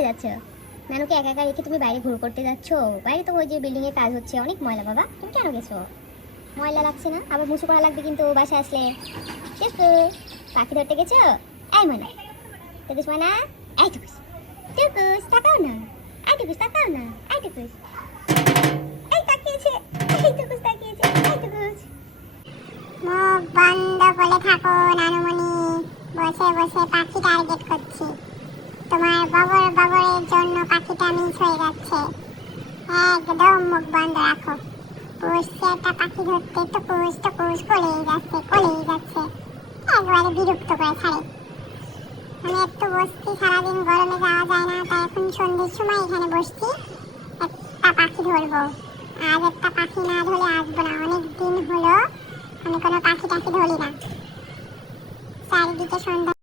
কোথায় যাচ্ছ? নানুকে একা একা রেখে তুমি বাইরে ঘুর করতে যাচ্ছ? বাইরে তো ওই যে বিল্ডিং এর কাজ হচ্ছে, অনেক ময়লা বাবা, তুমি কেন গেছো? ময়লা লাগছে না? আবার মুছু করা লাগবে কিন্তু বাসায় আসলে। টুকু, পাখি ধরতে গেছো? এই ময়না টুকুস, ময়না এই টুকুস, টুকুস তাকাও না, এই টুকুস তাকাও না, এই টুকুস, এই তাকিয়েছে, এই টুকুস তাকিয়েছে, এই টুকুস। মুখ বন্ধ করে থাকো নানুমণি, বসে বসে পাখি টার্গেট করছি। তোমার ববর ববরের জন্য পাখিটা মিস হয়ে যাচ্ছে। একদম মুখ বন্ধ রাখো। বসছে একটা পাখি ধরতে, টুকুস টুকুস করেই যাচ্ছে, একবারে বিরক্ত করে ছাড়ে। আমি একটু বসছি, সারাদিন গরমে যাওয়া যায় না, তাই এখন সন্ধ্যের সময় এখানে বসছি, একটা পাখি ধরবো। আজ একটা পাখি না ধরে আসবো না, অনেক দিন হলো আমি কোনো পাখি টাখি ধরি না। চারিদিকে সন্ধ্যা।